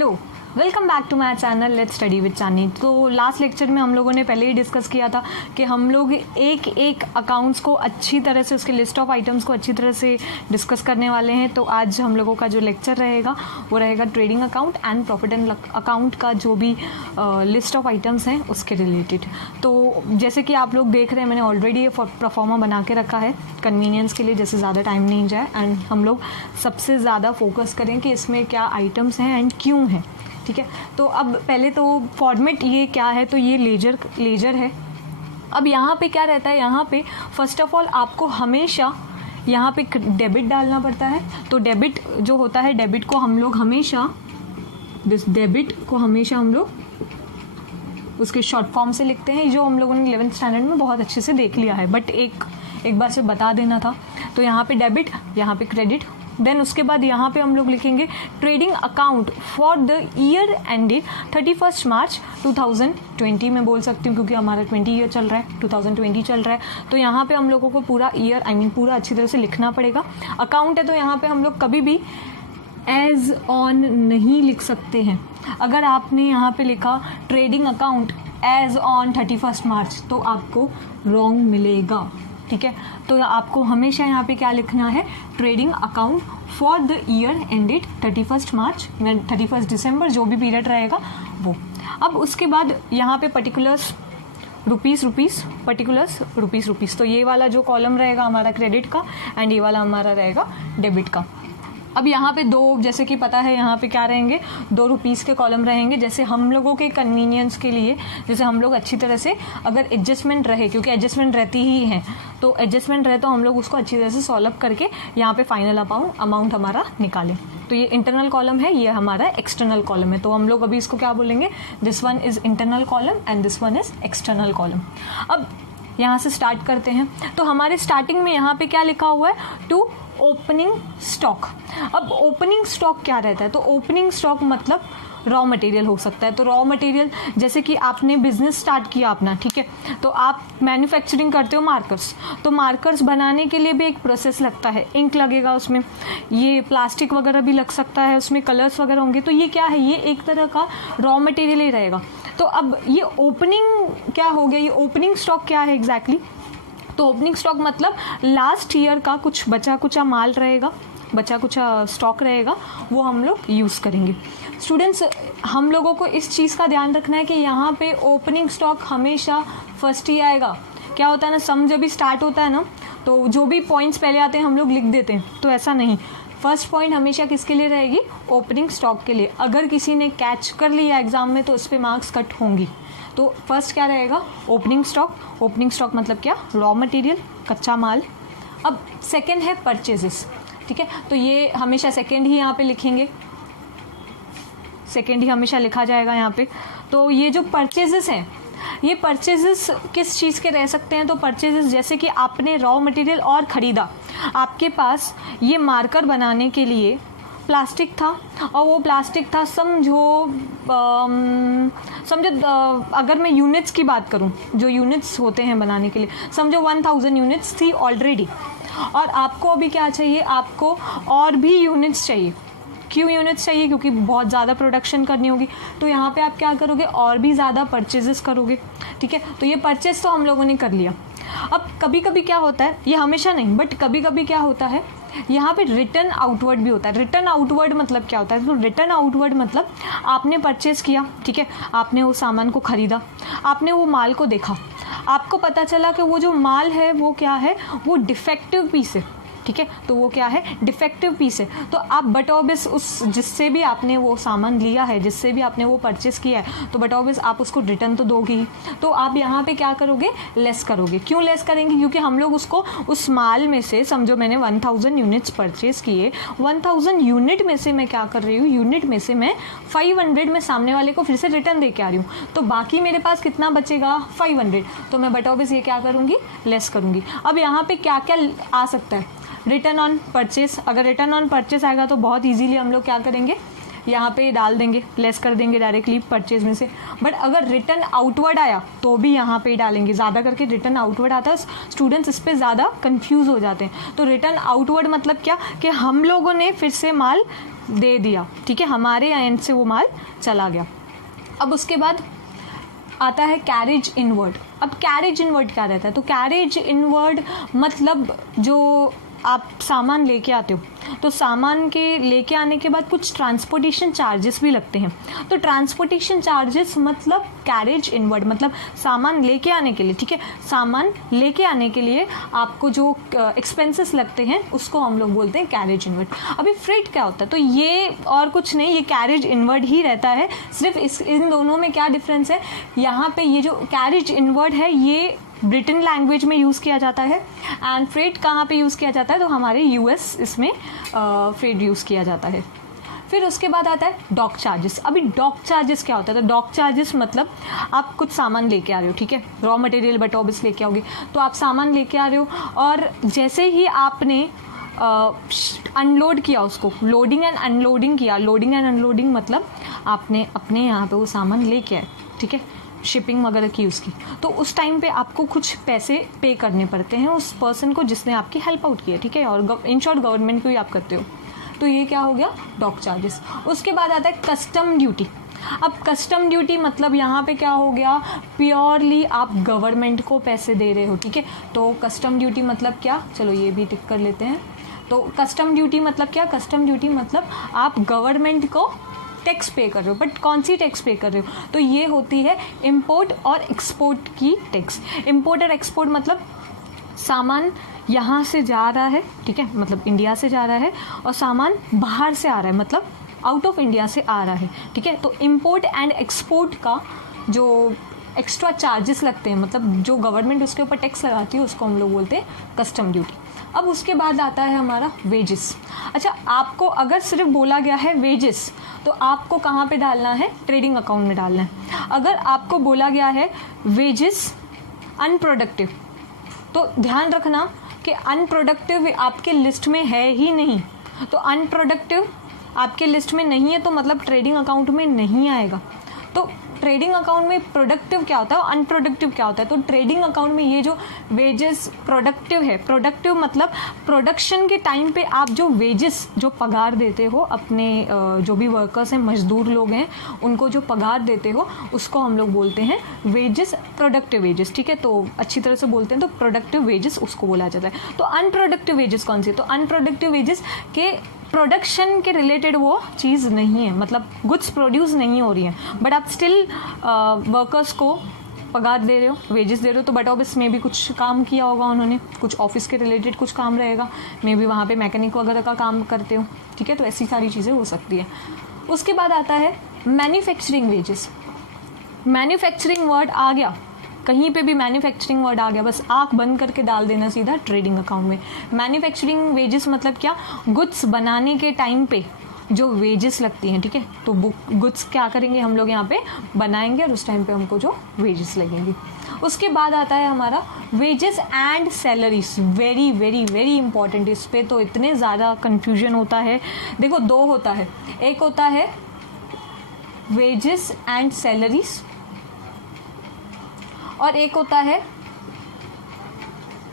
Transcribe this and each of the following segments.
Hello, welcome back to my channel let's study with Chani. तो last lecture में हम लोगों ने पहले ही डिस्कस किया था कि हम लोग एक एक अकाउंट्स को अच्छी तरह से, उसके लिस्ट ऑफ आइटम्स को अच्छी तरह से डिस्कस करने वाले हैं। तो आज हम लोगों का जो लेक्चर रहेगा वो रहेगा trading account and profit and account का जो भी लिस्ट ऑफ आइटम्स हैं उसके रिलेटेड। तो जैसे कि आप लोग देख रहे हैं, मैंने ऑलरेडी ये प्रोफॉर्मा बना के रखा है कन्वीनियंस के लिए, जैसे ज़्यादा टाइम नहीं जाए एंड हम लोग सबसे ज़्यादा फोकस करें कि इसमें क्या आइटम्स हैं एंड क्यों हैं। ठीक है, तो अब पहले तो फॉर्मेट ये क्या है, तो ये लेजर है। अब यहाँ पे क्या रहता है, यहाँ पे फर्स्ट ऑफ ऑल आपको हमेशा यहाँ पे डेबिट डालना पड़ता है। तो डेबिट जो होता है, डेबिट को हम लोग हमेशा हम लोग उसके शॉर्ट फॉर्म से लिखते हैं, जो हम लोगों ने 11th स्टैंडर्ड में बहुत अच्छे से देख लिया है, बट एक बार से बता देना था। तो यहाँ पे डेबिट, यहाँ पे क्रेडिट, देन उसके बाद यहाँ पे हम लोग लिखेंगे trading account for the year ended 31 मार्च 2020 में बोल सकती हूँ, क्योंकि हमारा 20 ईयर चल रहा है, 2020 चल रहा है। तो यहाँ पे हम लोगों को पूरा ईयर पूरा अच्छी तरह से लिखना पड़ेगा। अकाउंट है तो यहाँ पे हम लोग कभी भी एज ऑन नहीं लिख सकते हैं। अगर आपने यहाँ पे लिखा ट्रेडिंग अकाउंट एज ऑन 31 मार्च तो आपको रॉन्ग मिलेगा। ठीक है, तो आपको हमेशा यहाँ पे क्या लिखना है, trading account for the year ended 31 मार्च 31 दिसंबर, जो भी पीरियड रहेगा वो। अब उसके बाद यहाँ पे पर्टिकुलर्स रुपीस, तो ये वाला जो कॉलम रहेगा हमारा क्रेडिट का एंड ये वाला हमारा रहेगा डेबिट का। अब यहाँ पे दो, जैसे कि पता है यहाँ पे क्या रहेंगे, 2 रुपीज़ के कॉलम रहेंगे। जैसे हम लोगों के कन्वीनियंस के लिए, जैसे हम लोग अच्छी तरह से अगर एडजस्टमेंट रहे, क्योंकि एडजस्टमेंट रहती ही है, तो एडजस्टमेंट रहे तो हम लोग उसको अच्छी तरह से सॉल्व करके यहाँ पे फाइनल अमाउंट हमारा निकालें। तो ये इंटरनल कॉलम है, ये हमारा एक्सटर्नल कॉलम है। तो हम लोग अभी इसको क्या बोलेंगे, this one is internal column and this one is external column. अब यहाँ से स्टार्ट करते हैं। तो हमारे स्टार्टिंग में यहाँ पे क्या लिखा हुआ है, टू ओपनिंग स्टॉक। अब ओपनिंग स्टॉक क्या रहता है, तो ओपनिंग स्टॉक मतलब रॉ मटेरियल हो सकता है। तो रॉ मटेरियल, जैसे कि आपने बिजनेस स्टार्ट किया अपना, ठीक है, तो आप मैन्युफैक्चरिंग करते हो मार्कर्स, तो मार्कर्स बनाने के लिए भी एक प्रोसेस लगता है, इंक लगेगा उसमें, ये प्लास्टिक वगैरह भी लग सकता है, उसमें कलर्स वगैरह होंगे। तो ये क्या है, ये एक तरह का रॉ मटेरियल ही रहेगा। तो अब ये ओपनिंग क्या हो गया, ये ओपनिंग स्टॉक क्या है एग्जैक्टली, तो ओपनिंग स्टॉक मतलब लास्ट ईयर का कुछ बचा कुचा माल रहेगा, बचा कुचा स्टॉक रहेगा, वो हम लोग यूज़ करेंगे। स्टूडेंट्स, हम लोगों को इस चीज़ का ध्यान रखना है कि यहाँ पे ओपनिंग स्टॉक हमेशा फर्स्ट ही आएगा। क्या होता है ना, सम जब भी स्टार्ट होता है ना, तो जो भी पॉइंट्स पहले आते हैं हम लोग लिख देते हैं, तो ऐसा नहीं। फर्स्ट पॉइंट हमेशा किसके लिए रहेगी, ओपनिंग स्टॉक के लिए। अगर किसी ने कैच कर लिया एग्जाम में तो उस पर मार्क्स कट होंगी। तो फर्स्ट क्या रहेगा, ओपनिंग स्टॉक। ओपनिंग स्टॉक मतलब क्या, रॉ मटेरियल, कच्चा माल। अब सेकंड है परचेजेस, ठीक है, तो ये हमेशा सेकंड ही यहाँ पे लिखेंगे, सेकंड ही हमेशा लिखा जाएगा यहाँ पे। तो ये जो परचेजेस हैं, ये परचेजेस किस चीज़ के रह सकते हैं, तो परचेजेस जैसे कि आपने रॉ मटेरियल और ख़रीदा, आपके पास ये मार्कर बनाने के लिए प्लास्टिक था, और वो प्लास्टिक था समझो अगर मैं यूनिट्स की बात करूं, जो यूनिट्स होते हैं बनाने के लिए, समझो 1000 यूनिट्स थी ऑलरेडी, और आपको अभी क्या चाहिए, आपको और भी यूनिट्स चाहिए। क्यों यूनिट्स चाहिए, क्योंकि बहुत ज़्यादा प्रोडक्शन करनी होगी। तो यहाँ पे आप क्या करोगे, और भी ज़्यादा परचेजेस करोगे। ठीक है, तो ये परचेज तो हम लोगों ने कर लिया। अब कभी कभी क्या होता है, ये हमेशा नहीं बट कभी कभी क्या होता है, यहाँ पे रिटर्न आउटवर्ड भी होता है। रिटर्न आउटवर्ड मतलब क्या होता है, तो रिटर्न आउटवर्ड मतलब आपने परचेज़ किया, ठीक है, आपने वो सामान को ख़रीदा, आपने वो माल को देखा, आपको पता चला कि वो जो माल है वो क्या है, वो डिफेक्टिव पीस है। ठीक है, तो वो क्या है, डिफेक्टिव पीस है। तो आप बट ऑब्वियस उस जिससे भी आपने वो सामान लिया है, जिससे भी आपने वो परचेस किया है, तो बट ऑब्वियस आप उसको रिटर्न तो दोगे ही। तो आप यहाँ पे क्या करोगे, लेस करोगे। क्यों लेस करेंगे, क्योंकि हम लोग उसको उस माल में से, समझो मैंने 1000 यूनिट्स परचेज़ किए, 1000 यूनिट में से मैं क्या कर रही हूँ, यूनिट में से मैं 500 में सामने वाले को फिर से रिटर्न दे के आ रही हूँ, तो बाकी मेरे पास कितना बचेगा, 500। तो मैं बट ऑब्वियस ये क्या करूँगी, लेस करूँगी। अब यहाँ पे क्या क्या आ सकता है, रिटर्न ऑन परचेस। अगर रिटर्न ऑन परचेस आएगा तो बहुत इजीली हम लोग क्या करेंगे, यहाँ पे डाल देंगे, लेस कर देंगे डायरेक्टली परचेज में से। बट अगर रिटर्न आउटवर्ड आया तो भी यहाँ पे ही डालेंगे। ज़्यादा करके रिटर्न आउटवर्ड आता है, स्टूडेंट्स इस पर ज़्यादा कंफ्यूज हो जाते हैं। तो रिटर्न आउटवर्ड मतलब क्या, कि हम लोगों ने फिर से माल दे दिया, ठीक है, हमारे एंड से वो माल चला गया। अब उसके बाद आता है कैरेज इनवर्ड। अब कैरेज इनवर्ड क्या रहता है? तो कैरेज इनवर्ड मतलब जो आप सामान लेके आते हो, तो सामान के लेके आने के बाद कुछ ट्रांसपोर्टेशन चार्जेस भी लगते हैं। तो ट्रांसपोर्टेशन चार्जेस मतलब कैरेज इनवर्ड मतलब सामान लेके आने के लिए, ठीक है, सामान लेके आने के लिए आपको जो एक्सपेंसेस लगते हैं उसको हम लोग बोलते हैं कैरेज इनवर्ड। अभी फ्रेट क्या होता है? तो ये और कुछ नहीं, ये कैरेज इनवर्ड ही रहता है। सिर्फ इन दोनों में क्या डिफरेंस है, यहाँ पे ये जो कैरेज इनवर्ड है ये ब्रिटेन लैंग्वेज में यूज़ किया जाता है, एंड फ्रेट कहाँ पे यूज़ किया जाता है? तो हमारे यूएस इसमें फ्रेट यूज़ किया जाता है। फिर उसके बाद आता है डॉक चार्जेस। अभी डॉक चार्जेस क्या होता है? तो डॉक चार्जेस मतलब आप कुछ सामान लेके आ रहे हो, ठीक है, रॉ मटेरियल बट ऑब्वियस लेके आओगे, तो आप सामान लेके आ रहे हो और जैसे ही आपने अनलोड किया उसको, लोडिंग एंड अनलोडिंग किया, लोडिंग एंड अनलोडिंग मतलब आपने अपने यहाँ पे वो सामान लेके आए, ठीक है, शिपिंग वगैरह की उसकी, तो उस टाइम पे आपको कुछ पैसे पे करने पड़ते हैं उस पर्सन को जिसने आपकी हेल्प आउट की है, ठीक है, और इन शॉर्ट गवर्नमेंट को ही आप करते हो। तो ये क्या हो गया? Dock charges. उसके बाद आता है कस्टम ड्यूटी। अब कस्टम ड्यूटी मतलब यहाँ पे क्या हो गया? प्योरली आप गवर्नमेंट को पैसे दे रहे हो, ठीक है। तो कस्टम ड्यूटी मतलब क्या? चलो ये भी टिक कर लेते हैं। तो कस्टम ड्यूटी मतलब क्या? कस्टम ड्यूटी मतलब आप गवर्नमेंट को टैक्स पे कर रहे हो, बट कौन सी टैक्स पे कर रहे हो? तो ये होती है इंपोर्ट और एक्सपोर्ट की टैक्स। इंपोर्ट और एक्सपोर्ट मतलब सामान यहाँ से जा रहा है, ठीक है, मतलब इंडिया से जा रहा है, और सामान बाहर से आ रहा है मतलब आउट ऑफ इंडिया से आ रहा है, ठीक है। तो इंपोर्ट एंड एक्सपोर्ट का जो एक्स्ट्रा चार्जेस लगते हैं, मतलब जो गवर्नमेंट उसके ऊपर टैक्स लगाती है, उसको हम लोग बोलते हैं कस्टम ड्यूटी। अब उसके बाद आता है हमारा वेजेस। अच्छा, आपको अगर सिर्फ बोला गया है वेजेस, तो आपको कहाँ पे डालना है? ट्रेडिंग अकाउंट में डालना है। अगर आपको बोला गया है वेजेस अनप्रोडक्टिव, तो ध्यान रखना कि अनप्रोडक्टिव आपके लिस्ट में है ही नहीं। तो अनप्रोडक्टिव आपके लिस्ट में नहीं है तो मतलब ट्रेडिंग अकाउंट में नहीं आएगा। तो ट्रेडिंग अकाउंट में प्रोडक्टिव क्या होता है और अनप्रोडक्टिव क्या होता है? तो ट्रेडिंग अकाउंट में ये जो वेजेस प्रोडक्टिव है, प्रोडक्टिव मतलब प्रोडक्शन के टाइम पे आप जो वेजेस, जो पगार देते हो अपने जो भी वर्कर्स हैं, मजदूर लोग हैं, उनको जो पगार देते हो उसको हम लोग बोलते हैं वेजेस, प्रोडक्टिव वेजेस, ठीक है। तो अच्छी तरह से बोलते हैं तो प्रोडक्टिव वेजेस उसको बोला जाता है। तो अनप्रोडक्टिव वेजेस कौन सी? तो अनप्रोडक्टिव वेजेस के प्रोडक्शन के रिलेटेड वो चीज़ नहीं है, मतलब गुड्स प्रोड्यूस नहीं हो रही है, बट आप स्टिल वर्कर्स को पगार दे रहे हो, वेजेस दे रहे हो, तो बट ऑब्वियस में भी कुछ काम किया होगा उन्होंने, कुछ ऑफिस के रिलेटेड कुछ काम रहेगा, मे भी वहाँ पे मैकेनिक वगैरह का काम करते हो, ठीक है। तो ऐसी सारी चीज़ें हो सकती है। उसके बाद आता है मैन्युफैक्चरिंग वेजेस। मैन्युफैक्चरिंग वर्ड आ गया, कहीं पे भी मैन्युफैक्चरिंग वर्ड आ गया, बस आँख बंद करके डाल देना सीधा ट्रेडिंग अकाउंट में। मैन्युफैक्चरिंग वेजेस मतलब क्या? गुड्स बनाने के टाइम पे जो वेजेस लगती हैं, ठीक है। तो गुड्स क्या करेंगे हम लोग यहाँ पे बनाएंगे और उस टाइम पे हमको जो वेजेस लगेंगे। उसके बाद आता है हमारा wages and salaries. Very very very important. इस पे तो इतने ज़्यादा कन्फ्यूजन होता है। देखो, दो होता है, एक होता है वेजेस एंड सैलरीज और एक होता है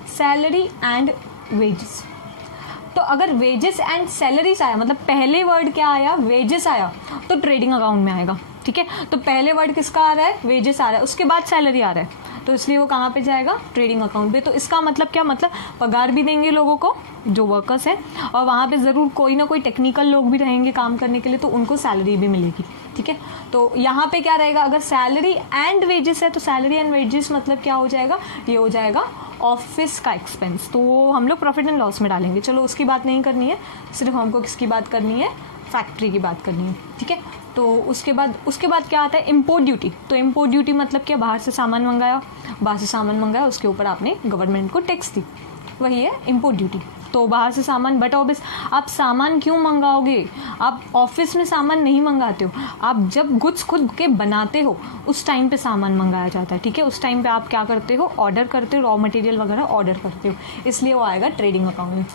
सैलरी एंड वेजेस। तो अगर वेजेस एंड सैलरीज आया, मतलब पहले वर्ड क्या आया? वेजेस आया, तो ट्रेडिंग अकाउंट में आएगा, ठीक है। तो पहले वर्ड किसका आ रहा है? वेजेस आ रहा है, उसके बाद सैलरी आ रहा है, तो इसलिए वो कहाँ पे जाएगा? ट्रेडिंग अकाउंट पे। तो इसका मतलब क्या? मतलब पगार भी देंगे लोगों को जो वर्कर्स हैं, और वहाँ पे ज़रूर कोई ना कोई टेक्निकल लोग भी रहेंगे काम करने के लिए, तो उनको सैलरी भी मिलेगी, ठीक है। तो यहाँ पे क्या रहेगा? अगर सैलरी एंड वेजेस है तो सैलरी एंड वेजेस मतलब क्या हो जाएगा? ये हो जाएगा ऑफिस का एक्सपेंस। तो वो हम लोग प्रॉफिट एंड लॉस में डालेंगे। चलो उसकी बात नहीं करनी है, सिर्फ हमको किसकी बात करनी है? फैक्ट्री की बात करनी है, ठीक है। तो उसके बाद क्या आता है? Import duty. तो इम्पोर्ट ड्यूटी मतलब क्या? बाहर से सामान मंगाया, उसके ऊपर आपने गवर्नमेंट को टैक्स दी, वही है इम्पोर्ट ड्यूटी। तो बाहर से सामान, बट ऑब्वियस आप सामान क्यों मंगाओगे? आप ऑफिस में सामान नहीं मंगाते हो, आप जब गुड्स खुद के बनाते हो उस टाइम पे सामान मंगाया जाता है, ठीक है। उस टाइम पे आप क्या करते हो? ऑर्डर करते हो, रॉ मटेरियल वगैरह ऑर्डर करते हो, इसलिए वो आएगा ट्रेडिंग अकाउंट में।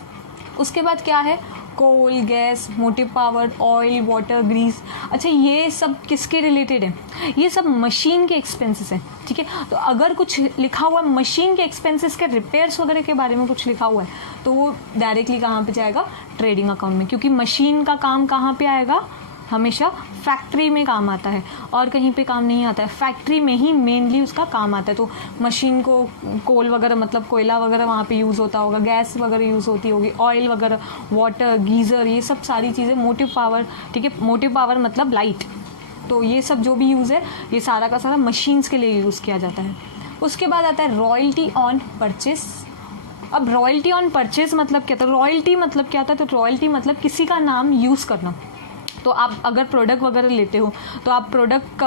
उसके बाद क्या है, coal, gas, motive power, oil, water, grease. अच्छा, ये सब किसके रिलेटेड है? ये सब मशीन के एक्सपेंसेस हैं, ठीक है। तो अगर कुछ लिखा हुआ है मशीन के एक्सपेंसेस के, रिपेयर्स वगैरह के बारे में कुछ लिखा हुआ है, तो वो डायरेक्टली कहाँ पे जाएगा? ट्रेडिंग अकाउंट में, क्योंकि मशीन का काम कहाँ पे आएगा? हमेशा फैक्ट्री में काम आता है और कहीं पे काम नहीं आता है, फैक्ट्री में ही मेनली उसका काम आता है। तो मशीन को कोल वगैरह मतलब कोयला वगैरह वहाँ पे यूज़ होता होगा, गैस वगैरह यूज़ होती होगी, ऑयल वगैरह, वाटर, गीज़र, ये सब सारी चीज़ें, मोटिव पावर, ठीक है, मोटिव पावर मतलब लाइट। तो ये सब जो भी यूज़ है ये सारा का सारा मशीन्स के लिए यूज़ किया जाता है। उसके बाद आता है रॉयल्टी ऑन परचेस। अब रॉयल्टी ऑन परचेस मतलब क्या था? रॉयल्टी मतलब क्या था? तो रॉयल्टी मतलब किसी का नाम यूज़ करना। तो आप अगर प्रोडक्ट वगैरह लेते हो तो आप प्रोडक्ट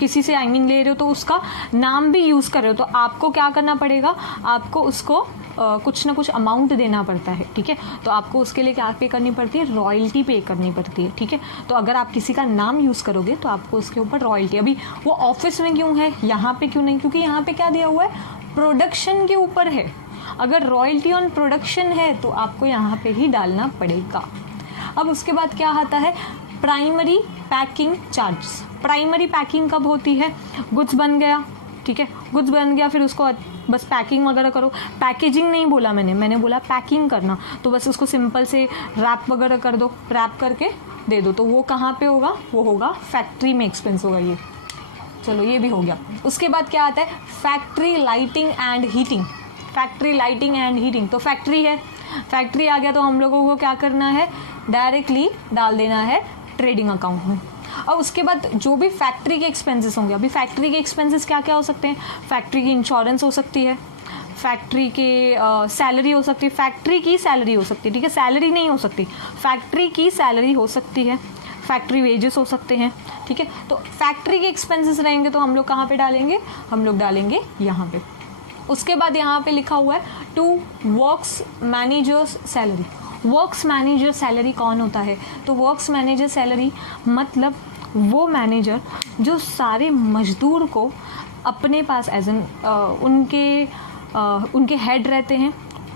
किसी से ले रहे हो तो उसका नाम भी यूज़ कर रहे हो, तो आपको क्या करना पड़ेगा? आपको उसको कुछ ना कुछ अमाउंट देना पड़ता है, ठीक है। तो आपको उसके लिए क्या पे करनी पड़ती है? रॉयल्टी पे करनी पड़ती है, ठीक है। तो अगर आप किसी का नाम यूज़ करोगे तो आपको उसके ऊपर रॉयल्टी। अभी वो ऑफिस में क्यों है, यहाँ पे क्यों नहीं? क्योंकि यहाँ पे क्या दिया हुआ है? प्रोडक्शन के ऊपर है। अगर रॉयल्टी ऑन प्रोडक्शन है तो आपको यहाँ पे ही डालना पड़ेगा। अब उसके बाद क्या आता है? Primary packing charges. Primary packing कब होती है? गुड्स बन गया, ठीक है, गुड्स बन गया, फिर उसको बस पैकिंग वगैरह करो। पैकेजिंग नहीं बोला मैंने बोला पैकिंग करना। तो बस उसको सिंपल से रैप वगैरह कर दो, रैप करके दे दो। तो वो कहाँ पे होगा? वो होगा फैक्ट्री में एक्सपेंस होगा ये। चलो ये भी हो गया। उसके बाद क्या आता है? Factory lighting and heating. Factory lighting and heating, तो फैक्ट्री है, फैक्ट्री आ गया तो हम लोगों को क्या करना है? डायरेक्टली डाल देना है ट्रेडिंग अकाउंट में। और उसके बाद जो भी फैक्ट्री के एक्सपेंसेस होंगे, अभी फैक्ट्री के एक्सपेंसेस क्या क्या हो सकते हैं? फैक्ट्री की इंश्योरेंस हो सकती है, फैक्ट्री के सैलरी हो सकती है, फैक्ट्री की सैलरी हो सकती है, ठीक है, सैलरी नहीं हो सकती, फैक्ट्री की सैलरी हो सकती है, फैक्ट्री वेजेस हो सकते हैं, ठीक है। तो फैक्ट्री के एक्सपेंसेस रहेंगे तो हम लोग कहाँ पे डालेंगे? हम लोग डालेंगे यहाँ पे। उसके बाद यहाँ पे लिखा हुआ है to works managers salary. Works manager salary कौन होता है? तो वर्क्स मैनेजर सैलरी मतलब वो मैनेजर जो सारे मजदूर को अपने पास एज एन उनके हेड रहते हैं,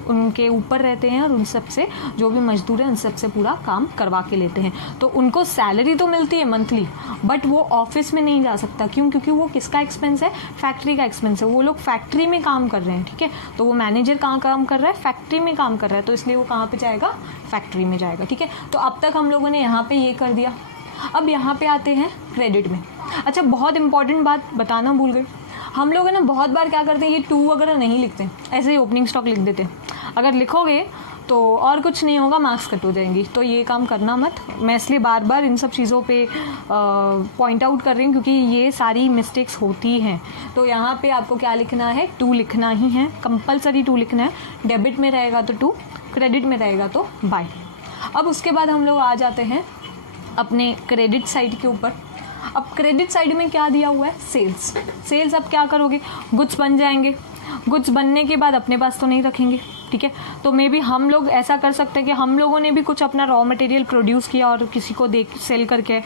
उनके ऊपर रहते हैं और उन सब से जो भी मजदूर हैं उन सब से पूरा काम करवा के लेते हैं। तो उनको सैलरी तो मिलती है मंथली, बट वो ऑफिस में नहीं जा सकता। क्यों? क्योंकि वो किसका एक्सपेंस है? फैक्ट्री का एक्सपेंस है। वो लोग फैक्ट्री में काम कर रहे हैं, ठीक है। तो वो मैनेजर कहाँ काम कर रहा है? फैक्ट्री में काम कर रहा है, तो इसलिए वो कहाँ पे जाएगा? फैक्ट्री में जाएगा, ठीक है। तो अब तक हम लोगों ने यहाँ पे ये कर दिया। अब यहाँ पे आते हैं क्रेडिट में। अच्छा, बहुत इंपॉर्टेंट बात बताना भूल गई, हम लोग है ना बहुत बार क्या करते हैं, ये टू वगैरह नहीं लिखते, ऐसे ही ओपनिंग स्टॉक लिख देते हैं। अगर लिखोगे तो और कुछ नहीं होगा, मार्क्स कट हो जाएंगी, तो ये काम करना मत। मैं इसलिए बार बार इन सब चीज़ों पे पॉइंट आउट कर रही हूँ क्योंकि ये सारी मिस्टेक्स होती हैं। तो यहाँ पे आपको क्या लिखना है? टू लिखना ही है, कंपलसरी टू लिखना है। डेबिट में रहेगा तो टू, क्रेडिट में रहेगा तो बाय। अब उसके बाद हम लोग आ जाते हैं अपने क्रेडिट साइड के ऊपर। अब क्रेडिट साइड में क्या दिया हुआ है? सेल्स। सेल्स अब क्या करोगे? गुड्स बन जाएंगे, गुड्स बनने के बाद अपने पास तो नहीं रखेंगे, ठीक है। तो मे बी हम लोग ऐसा कर सकते हैं कि हम लोगों ने भी कुछ अपना रॉ मटेरियल प्रोड्यूस किया और किसी को दे सेल करके,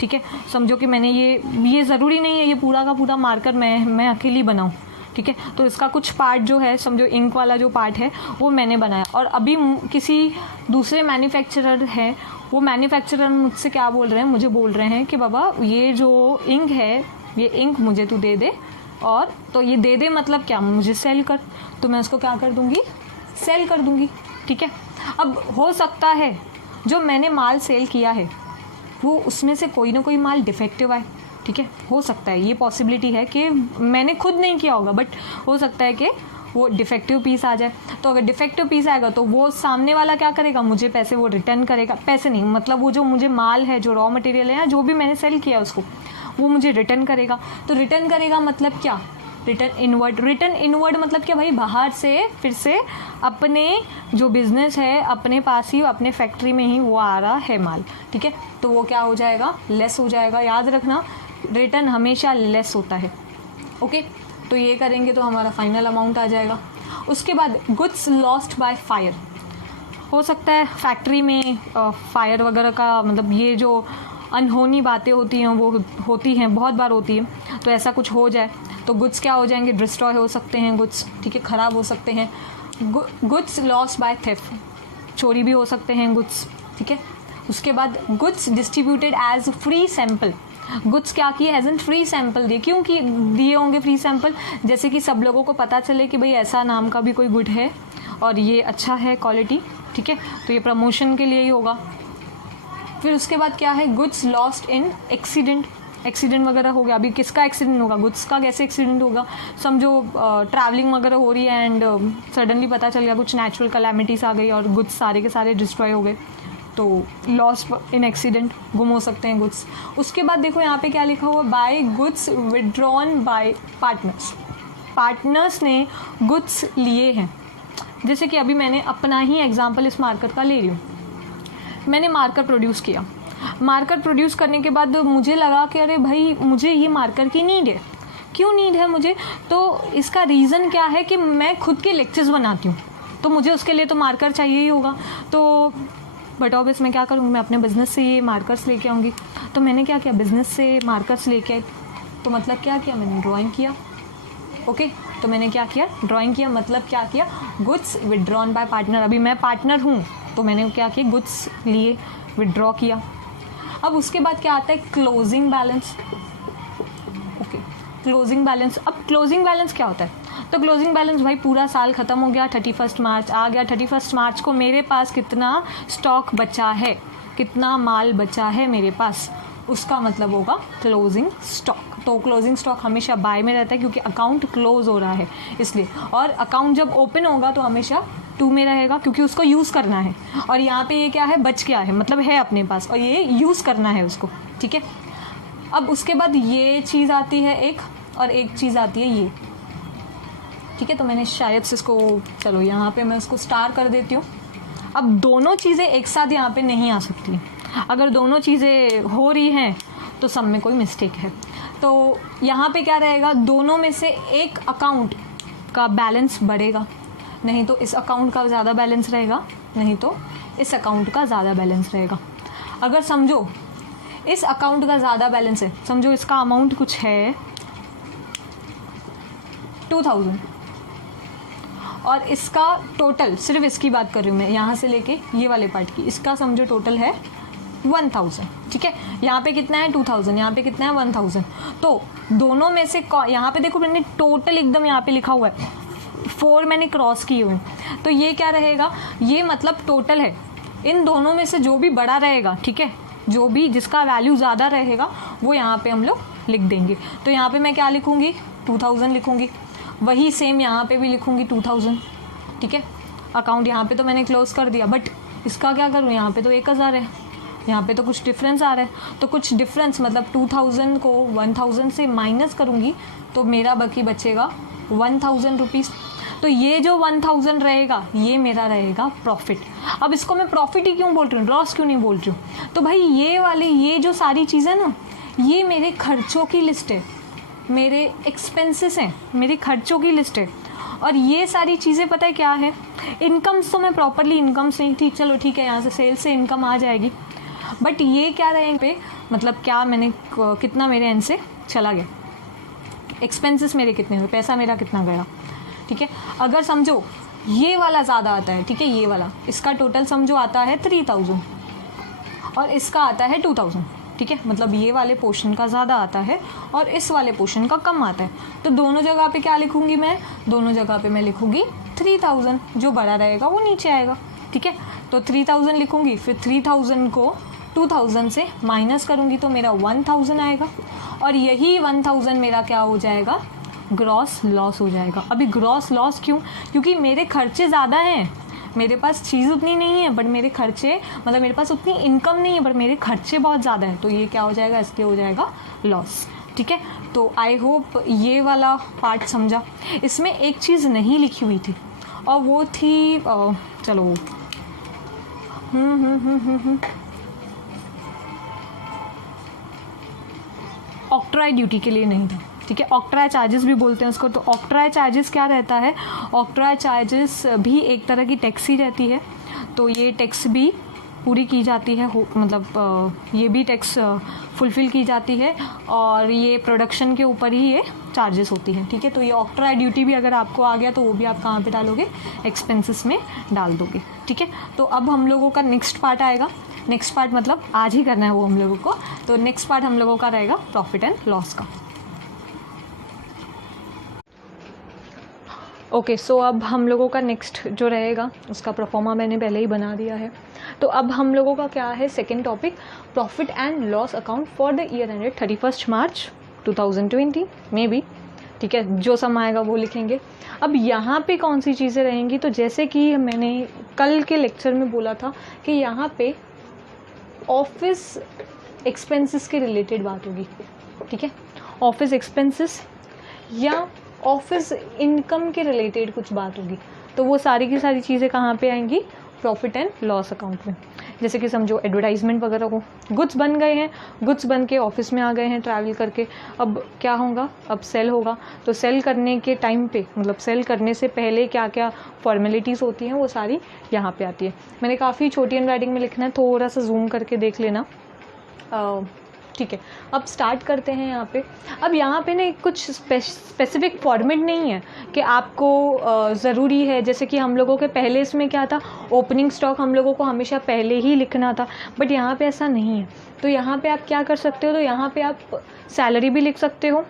ठीक है। समझो कि मैंने ये ज़रूरी नहीं है ये पूरा का पूरा मार्कर मैं अकेली बनाऊँ, ठीक है। तो इसका कुछ पार्ट जो है, समझो इंक वाला जो पार्ट है वो मैंने बनाया, और अभी किसी दूसरे मैन्युफैक्चरर है, वो मैन्युफैक्चरर मुझसे क्या बोल रहे हैं? मुझे बोल रहे हैं कि बाबा ये जो इंक है, ये इंक मुझे तू दे दे, और तो ये दे दे मतलब क्या? मुझे सेल कर। तो मैं उसको क्या कर दूँगी? सेल कर दूँगी, ठीक है। अब हो सकता है जो मैंने माल सेल किया है वो उसमें से कोई ना कोई माल डिफेक्टिव आए, ठीक है। हो सकता है, ये पॉसिबिलिटी है कि मैंने खुद नहीं किया होगा, बट हो सकता है कि वो डिफेक्टिव पीस आ जाए। तो अगर डिफेक्टिव पीस आएगा तो वो सामने वाला क्या करेगा? मुझे पैसे वो रिटर्न करेगा, पैसे नहीं मतलब वो जो मुझे माल है, जो रॉ मटेरियल है, जो भी मैंने सेल किया उसको, वो मुझे रिटर्न करेगा। तो रिटर्न करेगा मतलब क्या? Return inward. रिटर्न इनवर्ड मतलब क्या भाई? बाहर से फिर से अपने जो बिजनेस है अपने पास ही, अपने फैक्ट्री में ही वो आ रहा है माल, ठीक है। तो वो क्या हो जाएगा? लेस हो जाएगा। याद रखना, रिटर्न हमेशा लेस होता है, ओके। तो ये करेंगे तो हमारा फाइनल अमाउंट आ जाएगा। उसके बाद गुड्स लॉस्ट बाय फायर। हो सकता है फैक्ट्री में फायर वगैरह का, मतलब ये जो अनहोनी बातें होती हैं वो होती हैं, बहुत बार होती है, तो ऐसा कुछ हो जाए तो गुड्स क्या हो जाएंगे? डिस्ट्रॉय हो सकते हैं गुड्स, ठीक है, ख़राब हो सकते हैं। Goods lost by theft. चोरी भी हो सकते हैं गुड्स, ठीक है। उसके बाद goods distributed as free sample, goods क्या किए, एज एन फ्री सैंपल दिए। क्यों कि दिए होंगे फ्री सैंपल, जैसे कि सब लोगों को पता चले कि भाई ऐसा नाम का भी कोई गुड है और ये अच्छा है क्वालिटी, ठीक है, तो ये प्रमोशन के लिए ही होगा। फिर उसके बाद क्या है, goods lost in accident, accident वगैरह हो गया। अभी किसका एक्सीडेंट होगा, गुड्स का कैसे एक्सीडेंट होगा, समझो ट्रैवलिंग वगैरह हो रही है एंड सडनली पता चल गया कुछ नेचुरल कैलामिटीज़ आ गई और गुड्स सारे के सारे डिस्ट्रॉय हो गए, तो लॉस इन एक्सीडेंट, गुम हो सकते हैं गुड्स। उसके बाद देखो यहाँ पे क्या लिखा हुआ, by goods withdrawn by partners, partners ने गुड्स लिए हैं। जैसे कि अभी मैंने अपना ही एग्जांपल इस मार्कर का ले रही हूँ, मैंने मार्कर प्रोड्यूस किया, मार्कर प्रोड्यूस करने के बाद मुझे लगा कि अरे भाई मुझे ये मार्कर की नीड है। क्यों नीड है मुझे, तो इसका रीज़न क्या है कि मैं खुद के लेक्चर्स बनाती हूँ, तो मुझे उसके लिए तो मार्कर चाहिए ही होगा। तो बट ऑब्वियस मैं क्या करूँगी, मैं अपने बिज़नेस से ये मार्कर्स लेके आऊँगी। तो मैंने क्या किया, बिज़नेस से मार्कर्स लेके आए, तो मतलब क्या किया, मैंने ड्राइंग किया। ओके, तो मैंने क्या किया, ड्राइंग किया, मतलब क्या किया, गुड्स विड्रॉन बाय पार्टनर। अभी मैं पार्टनर हूँ तो मैंने क्या किया, गुड्स लिए, विड्रॉ किया। अब उसके बाद क्या आता है, closing balance. Okay, closing balance. अब क्लोजिंग बैलेंस क्या होता है, तो क्लोजिंग बैलेंस भाई पूरा साल ख़त्म हो गया, 31 मार्च आ गया, 31 मार्च को मेरे पास कितना स्टॉक बचा है, कितना माल बचा है मेरे पास, उसका मतलब होगा क्लोजिंग स्टॉक। तो क्लोजिंग स्टॉक हमेशा बाय में रहता है क्योंकि अकाउंट क्लोज हो रहा है इसलिए, और अकाउंट जब ओपन होगा तो हमेशा टू में रहेगा क्योंकि उसको यूज़ करना है। और यहाँ पे ये क्या है, बच गया है, मतलब है अपने पास और ये यूज़ करना है उसको, ठीक है। अब उसके बाद ये चीज़ आती है एक, और एक चीज़ आती है ये, ठीक है। तो मैंने शायद से इसको, चलो यहाँ पे मैं उसको स्टार कर देती हूँ। अब दोनों चीज़ें एक साथ यहाँ पे नहीं आ सकती, अगर दोनों चीज़ें हो रही हैं तो सब में कोई मिस्टेक है। तो यहाँ पे क्या रहेगा, दोनों में से एक अकाउंट का बैलेंस बढ़ेगा, नहीं तो इस अकाउंट का ज़्यादा बैलेंस रहेगा, नहीं तो इस अकाउंट का ज़्यादा बैलेंस रहेगा। अगर समझो इस अकाउंट का ज़्यादा बैलेंस है, समझो इसका अमाउंट कुछ है 2000 और इसका टोटल, सिर्फ इसकी बात कर रही हूँ मैं, यहाँ से लेके ये वाले पार्ट की, इसका समझो टोटल है 1000, ठीक है। यहाँ पे कितना है 2000, यहाँ पे कितना है 1000। तो दोनों में से यहाँ पे देखो मैंने टोटल एकदम यहाँ पे लिखा हुआ है 4 मैंने क्रॉस किए हुए, तो ये क्या रहेगा, ये मतलब टोटल है। इन दोनों में से जो भी बड़ा रहेगा, ठीक है, जो भी जिसका वैल्यू ज़्यादा रहेगा वो यहाँ पे हम लोग लिख देंगे। तो यहाँ पे मैं क्या लिखूँगी, 2000 लिखूँगी, वही सेम यहाँ पे भी लिखूँगी 2000, ठीक है। अकाउंट यहाँ पे तो मैंने क्लोज कर दिया, बट इसका क्या करूँ, यहाँ पे तो 1000 है, यहाँ पे तो कुछ डिफरेंस आ रहा है, तो कुछ डिफरेंस मतलब 2000 को 1000 से माइनस करूँगी तो मेरा बाकी बचेगा 1000 रुपीज़। तो ये जो 1000 रहेगा ये मेरा रहेगा प्रॉफिट। अब इसको मैं प्रॉफिट ही क्यों बोल रही हूँ, लॉस क्यों नहीं बोल रही हूँ, तो भाई ये वाले, ये जो सारी चीज़ें ना, ये मेरे खर्चों की लिस्ट है, मेरे एक्सपेंसेस हैं, मेरे खर्चों की लिस्ट है। और ये सारी चीज़ें पता है क्या है, इनकम्स तो मैं प्रॉपरली इनकम्स नहीं थी, चलो ठीक है यहाँ से सेल से इनकम आ जाएगी, बट ये क्या रहेंगे पे, मतलब क्या मैंने कितना मेरे एंड से चला गया, एक्सपेंसेस मेरे कितने हुए, पैसा मेरा कितना गया, ठीक है। अगर समझो ये वाला ज़्यादा आता है, ठीक है, ये वाला, इसका टोटल समझो आता है 3000 और इसका आता है 2000, ठीक है, मतलब ये वाले पोर्शन का ज़्यादा आता है और इस वाले पोर्शन का कम आता है। तो दोनों जगह पे क्या लिखूँगी मैं, दोनों जगह पे मैं लिखूँगी 3000, जो बड़ा रहेगा वो नीचे आएगा, ठीक है। तो 3000 लिखूँगी, फिर 3000 को 2000 से माइनस करूँगी तो मेरा 1000 आएगा, और यही 1000 मेरा क्या हो जाएगा, ग्रॉस लॉस हो जाएगा। अभी ग्रॉस लॉस क्यों, क्योंकि मेरे खर्चे ज़्यादा हैं, मेरे पास चीज़ उतनी नहीं है बट मेरे खर्चे, मतलब मेरे पास उतनी इनकम नहीं है बट मेरे खर्चे बहुत ज़्यादा है, तो ये क्या हो जाएगा, इसलिए हो जाएगा लॉस, ठीक है। तो आई होप ये वाला पार्ट समझा। इसमें एक चीज़ नहीं लिखी हुई थी और वो थी चलो ऑक्ट्राई ड्यूटी के लिए नहीं था, ठीक है। ऑक्ट्राई चार्जेस भी बोलते हैं उसको। तो ऑक्ट्राई चार्जेस क्या रहता है, ऑक्ट्राई चार्जेस भी एक तरह की टैक्स ही रहती है, तो ये टैक्स भी पूरी की जाती है, मतलब ये भी टैक्स फुलफ़िल की जाती है, और ये प्रोडक्शन के ऊपर ही ये चार्जेस होती है, ठीक है। तो ये ऑक्ट्राई ड्यूटी भी अगर आपको आ गया तो वो भी आप कहाँ पे डालोगे, एक्सपेंसेस में डाल दोगे, ठीक है। तो अब हम लोगों का नेक्स्ट पार्ट आएगा। नेक्स्ट पार्ट मतलब आज ही करना है वो हम लोगों को। तो नेक्स्ट पार्ट हम लोगों का रहेगा प्रॉफिट एंड लॉस का। ओके, सो अब हम लोगों का नेक्स्ट जो रहेगा उसका प्रोफॉर्मा मैंने पहले ही बना दिया है। तो अब हम लोगों का क्या है, second topic, profit and loss account for the year ended 31 मार्च 2020 में भी, ठीक है। जो सम आएगा वो लिखेंगे। अब यहाँ पे कौन सी चीज़ें रहेंगी, तो जैसे कि मैंने कल के लेक्चर में बोला था कि यहाँ पे ऑफिस एक्सपेंसेस के रिलेटेड बात होगी, ठीक है। ऑफिस एक्सपेंसेस या ऑफिस इनकम के रिलेटेड कुछ बात होगी। तो वो सारी की सारी चीज़ें कहाँ पे आएंगी, प्रॉफिट एंड लॉस अकाउंट में। जैसे कि समझो एडवर्टाइजमेंट वगैरह हो, गुड्स बन गए हैं, गुड्स बन के ऑफिस में आ गए हैं ट्रैवल करके, अब क्या होगा, अब सेल होगा। तो सेल करने के टाइम पे, मतलब सेल करने से पहले क्या क्या फॉर्मेलिटीज़ होती हैं वो सारी यहाँ पे आती है। मैंने काफ़ी छोटी हैंड राइटिंग में लिखना है, थोड़ा सा जूम करके देख लेना, ठीक है। अब स्टार्ट करते हैं यहाँ पे। अब यहाँ पे ना कुछ स्पेसिफिक फॉर्मेट नहीं है कि आपको ज़रूरी है, जैसे कि हम लोगों के पहले इसमें क्या था, ओपनिंग स्टॉक हम लोगों को हमेशा पहले ही लिखना था, बट यहाँ पे ऐसा नहीं है। तो यहाँ पे आप क्या कर सकते हो, तो यहाँ पे आप सैलरी भी लिख सकते हो,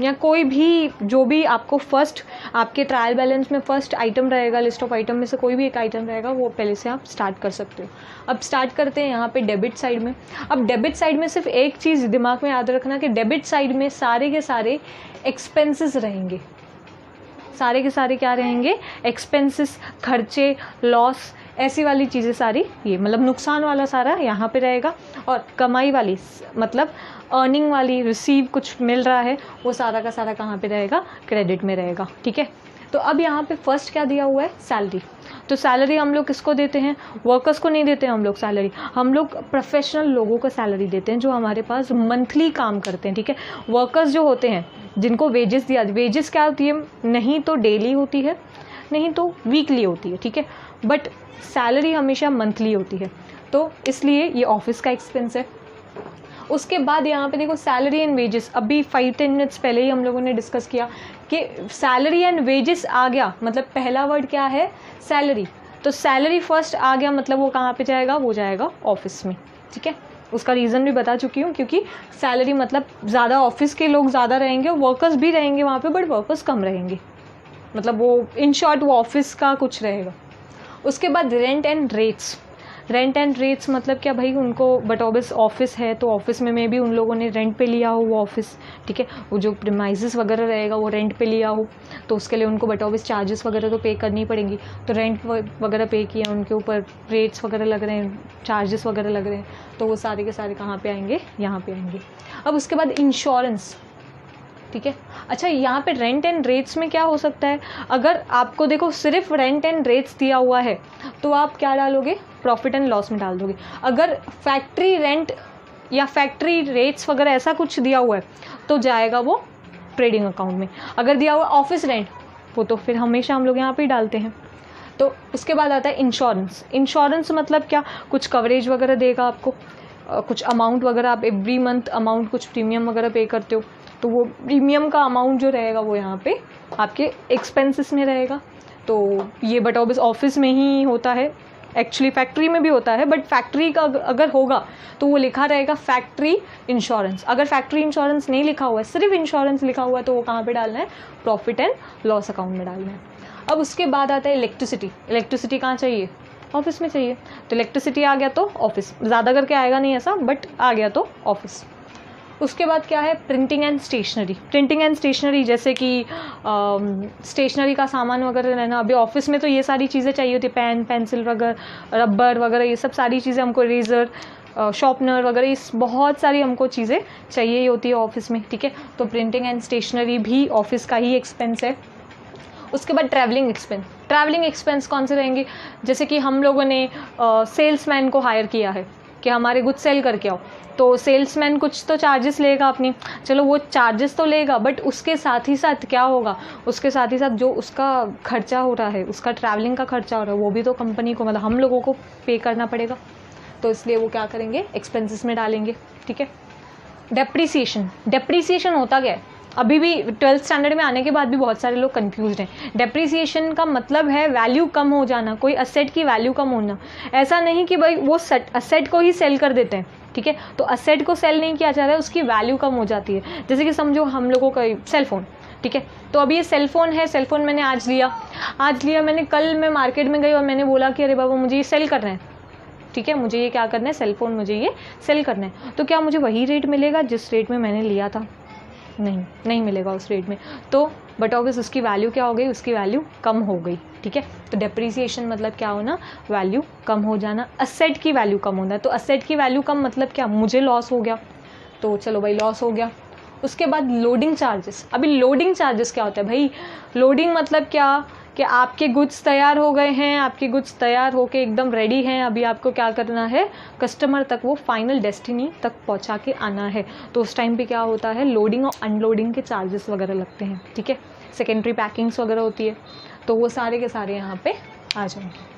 या कोई भी जो भी आपको फर्स्ट आपके ट्रायल बैलेंस में फर्स्ट आइटम रहेगा, लिस्ट ऑफ आइटम में से कोई भी एक आइटम रहेगा, वो पहले से आप स्टार्ट कर सकते हो। अब स्टार्ट करते हैं यहाँ पे डेबिट साइड में। अब डेबिट साइड में सिर्फ एक चीज़ दिमाग में याद रखना कि डेबिट साइड में सारे के सारे एक्सपेंसेस रहेंगे, सारे के सारे क्या रहेंगे, एक्सपेंसेस, खर्चे, लॉस, ऐसी वाली चीज़ें सारी, ये मतलब नुकसान वाला सारा यहाँ पे रहेगा, और कमाई वाली मतलब अर्निंग वाली, रिसीव कुछ मिल रहा है, वो सारा का सारा कहाँ पे रहेगा, क्रेडिट में रहेगा, ठीक है। तो अब यहाँ पे फर्स्ट क्या दिया हुआ है, सैलरी। तो सैलरी हम लोग किसको देते हैं, वर्कर्स को नहीं देते हम लोग सैलरी, हम लोग प्रोफेशनल लोगों को सैलरी देते हैं जो हमारे पास मंथली काम करते हैं, ठीक है। वर्कर्स जो होते हैं जिनको वेजेस दिया, वेजेस क्या होती है, नहीं तो डेली होती है, नहीं तो वीकली होती है, ठीक है, बट सैलरी हमेशा मंथली होती है। तो इसलिए ये ऑफिस का एक्सपेंस है। उसके बाद यहाँ पे देखो सैलरी एंड वेजेस, अभी 5-10 मिनट्स पहले ही हम लोगों ने डिस्कस किया कि सैलरी एंड वेजेस आ गया, मतलब पहला वर्ड क्या है, सैलरी। तो सैलरी फर्स्ट आ गया, मतलब वो कहाँ पे जाएगा, वो जाएगा ऑफिस में, ठीक है। उसका रीज़न भी बता चुकी हूँ, क्योंकि सैलरी मतलब ज़्यादा ऑफिस के लोग ज़्यादा रहेंगे, वर्कर्स भी रहेंगे वहाँ पे, बट वर्कर्स कम रहेंगे, मतलब वो इन शॉर्ट वो ऑफिस का कुछ रहेगा। उसके बाद rent and rates. Rent and rates मतलब क्या भाई, उनको बट ऑफिस ऑफिस है तो ऑफिस में भी उन लोगों ने रेंट पे लिया हो वो ऑफिस, ठीक है। वो जो प्रीमाइसेस वगैरह रहेगा वो रेंट पे लिया हो, तो उसके लिए उनको बट ऑफिस चार्जेस वगैरह तो पे करनी पड़ेंगी। तो रेंट वगैरह पे किया, उनके ऊपर रेट्स वगैरह लग रहे हैं, चार्जेस वगैरह लग रहे हैं, तो वो सारे के सारे कहाँ पे आएंगे, यहाँ पे आएंगे। अब उसके बाद इंश्योरेंस, ठीक है। अच्छा, यहाँ पे रेंट एंड रेट्स में क्या हो सकता है, अगर आपको देखो सिर्फ रेंट एंड रेट्स दिया हुआ है तो आप क्या डालोगे, प्रॉफिट एंड लॉस में डाल दोगे। अगर फैक्ट्री रेंट या फैक्ट्री रेट्स वगैरह ऐसा कुछ दिया हुआ है तो जाएगा वो ट्रेडिंग अकाउंट में। अगर दिया हुआ ऑफिस रेंट, वो तो फिर हमेशा हम लोग यहाँ पे ही डालते हैं। तो उसके बाद आता है इंश्योरेंस। इंश्योरेंस मतलब क्या, कुछ कवरेज वगैरह देगा आपको, कुछ अमाउंट वगैरह, आप एवरी मंथ अमाउंट कुछ प्रीमियम वगैरह पे करते हो, तो वो प्रीमियम का अमाउंट जो रहेगा वो यहाँ पे आपके एक्सपेंसेस में रहेगा। तो ये बट ऑफिस में ही होता है, एक्चुअली फैक्ट्री में भी होता है, बट फैक्ट्री का अगर होगा तो वो लिखा रहेगा फैक्ट्री इंश्योरेंस। अगर फैक्ट्री इंश्योरेंस नहीं लिखा हुआ है, सिर्फ इंश्योरेंस लिखा हुआ है, तो वो कहाँ पे डालना है, प्रॉफिट एंड लॉस अकाउंट में डालना है। अब उसके बाद आता है इलेक्ट्रिसिटी। इलेक्ट्रिसिटी कहाँ चाहिए, ऑफिस में चाहिए, तो इलेक्ट्रिसिटी आ गया तो ऑफिस, ज़्यादा करके आएगा नहीं ऐसा, बट आ गया तो ऑफिस। उसके बाद क्या है, printing and stationery. Printing and stationery जैसे कि स्टेशनरी का सामान वगैरह रहना, अभी ऑफिस में तो ये सारी चीज़ें चाहिए होती है, पेन, पेंसिल वगैरह, रबर वगैरह, ये सब सारी चीज़ें हमको, इरेज़र, शॉर्पनर वगैरह, इस बहुत सारी हमको चीज़ें चाहिए ही होती है ऑफिस में, ठीक है। तो प्रिंटिंग एंड स्टेशनरी भी ऑफिस का ही एक्सपेंस है। उसके बाद ट्रैवलिंग एक्सपेंस। ट्रैवलिंग एक्सपेंस कौन से रहेंगे, जैसे कि हम लोगों ने सेल्समैन को हायर किया है कि हमारे गुड्स सेल करके आओ, तो सेल्समैन कुछ तो चार्जेस लेगा अपनी, चलो वो चार्जेस तो लेगा, बट उसके साथ ही साथ क्या होगा, उसके साथ ही साथ जो उसका खर्चा हो रहा है, उसका ट्रैवलिंग का खर्चा हो रहा है, वो भी तो कंपनी को, मतलब हम लोगों को पे करना पड़ेगा। तो इसलिए वो क्या करेंगे, एक्सपेंसेस में डालेंगे। ठीक है। डेप्रीसिएशन होता क्या है, अभी भी 12th स्टैंडर्ड में आने के बाद भी बहुत सारे लोग कंफ्यूज हैं। डेप्रीसिएशन का मतलब है वैल्यू कम हो जाना, कोई असेट की वैल्यू कम होना। ऐसा नहीं कि भाई वो असेट को ही सेल कर देते हैं, ठीक है, तो असेट को सेल नहीं किया जा रहा है, उसकी वैल्यू कम हो जाती है। जैसे कि समझो हम लोगों का सेल फोन, ठीक है, तो अभी ये सेल फोन है, सेल फोन मैंने आज लिया मैंने, कल मैं मार्केट में गई और मैंने बोला कि अरे बाबा मुझे ये सेल करना है, ठीक है, मुझे ये क्या करना है, सेल फोन मुझे ये सेल करना है, तो क्या मुझे वही रेट मिलेगा जिस रेट में मैंने लिया था? नहीं मिलेगा उस रेट में। तो बट ऑब्वियस उसकी वैल्यू क्या हो गई, उसकी वैल्यू कम हो गई। ठीक है, तो डेप्रीसिएशन मतलब क्या होना, वैल्यू कम हो जाना, असेट की वैल्यू कम होना। तो असेट की वैल्यू कम मतलब क्या, मुझे लॉस हो गया, तो चलो भाई लॉस हो गया। उसके बाद लोडिंग चार्जेस। अभी लोडिंग चार्जेस क्या होता है भाई, लोडिंग मतलब क्या कि आपके गुड्स तैयार हो गए हैं, आपके गुड्स तैयार होके एकदम रेडी हैं, अभी आपको क्या करना है, कस्टमर तक वो फाइनल डेस्टिनी तक पहुंचा के आना है। तो उस टाइम पे क्या होता है, लोडिंग और अनलोडिंग के चार्जेस वगैरह लगते हैं। ठीक है, सेकेंडरी पैकिंग्स वगैरह होती है, तो वो सारे के सारे यहाँ पे आ जाएंगे।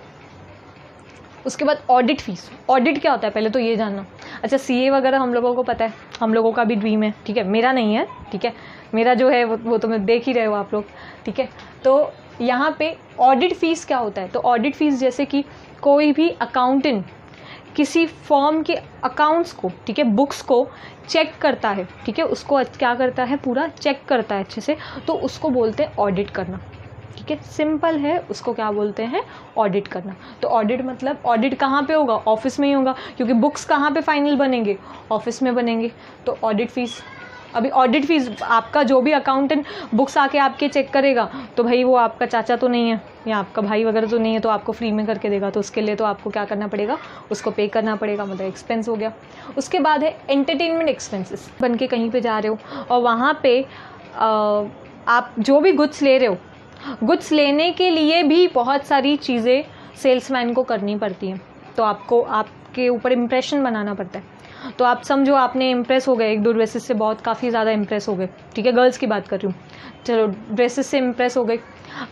उसके बाद ऑडिट फीस। ऑडिट क्या होता है पहले तो ये जानना। अच्छा, सीए वगैरह हम लोगों को पता है, हम लोगों का भी ड्रीम है, ठीक है, मेरा नहीं है, ठीक है, मेरा जो है वो तो मैं देख ही रहे हो आप लोग, ठीक है। तो यहाँ पे ऑडिट फीस क्या होता है, तो ऑडिट फीस जैसे कि कोई भी अकाउंटेंट किसी फॉर्म के अकाउंट्स को, ठीक है, बुक्स को चेक करता है, ठीक है, उसको क्या करता है, पूरा चेक करता है अच्छे से, तो उसको बोलते हैं ऑडिट करना। ठीक है, सिंपल है, उसको क्या बोलते हैं, ऑडिट करना। तो ऑडिट मतलब ऑडिट कहाँ पे होगा, ऑफिस में ही होगा, क्योंकि बुक्स कहाँ पे फाइनल बनेंगे, ऑफिस में बनेंगे। तो ऑडिट फीस, अभी ऑडिट फीस आपका जो भी अकाउंटेंट बुक्स आके आपके चेक करेगा, तो भाई वो आपका चाचा तो नहीं है या आपका भाई वगैरह तो नहीं है, तो आपको फ्री में करके देगा, तो उसके लिए तो आपको क्या करना पड़ेगा, उसको पे करना पड़ेगा, मतलब एक्सपेंस हो गया। उसके बाद है एंटरटेनमेंट एक्सपेंसेस। बन के कहीं पे जा रहे हो और वहाँ पे आप जो भी गुड्स ले रहे हो, गुड्स लेने के लिए भी बहुत सारी चीज़ें सेल्समैन को करनी पड़ती हैं, तो आपको आपके ऊपर इम्प्रेशन बनाना पड़ता है। तो आप समझो आपने इम्प्रेस हो गए, एक दो ड्रेसेस से बहुत काफ़ी ज़्यादा इम्प्रेस हो गए, ठीक है, गर्ल्स की बात कर रही हूँ, चलो ड्रेसेस से इम्प्रेस हो गए।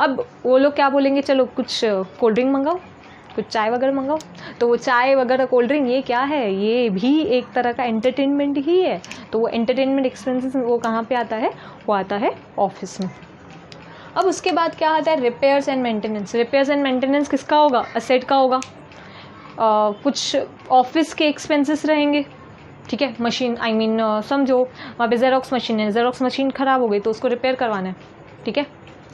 अब वो लोग क्या बोलेंगे, चलो कुछ कोल्ड ड्रिंक मंगाओ, कुछ चाय वगैरह मंगाओ, तो वो चाय वगैरह कोल्ड ड्रिंक ये क्या है, ये भी एक तरह का एंटरटेनमेंट ही है। तो वो एंटरटेनमेंट एक्सपेंसेस वो कहाँ पे आता है, वो आता है ऑफिस में। अब उसके बाद क्या आता है, repairs and maintenance. Repairs and maintenance किसका होगा, असेट का होगा। कुछ ऑफिस के एक्सपेंसेस रहेंगे, ठीक है, मशीन समझो वहाँ पे जेरोक्स मशीन है, जेरोक्स मशीन ख़राब हो गई तो उसको रिपेयर करवाना है, ठीक है,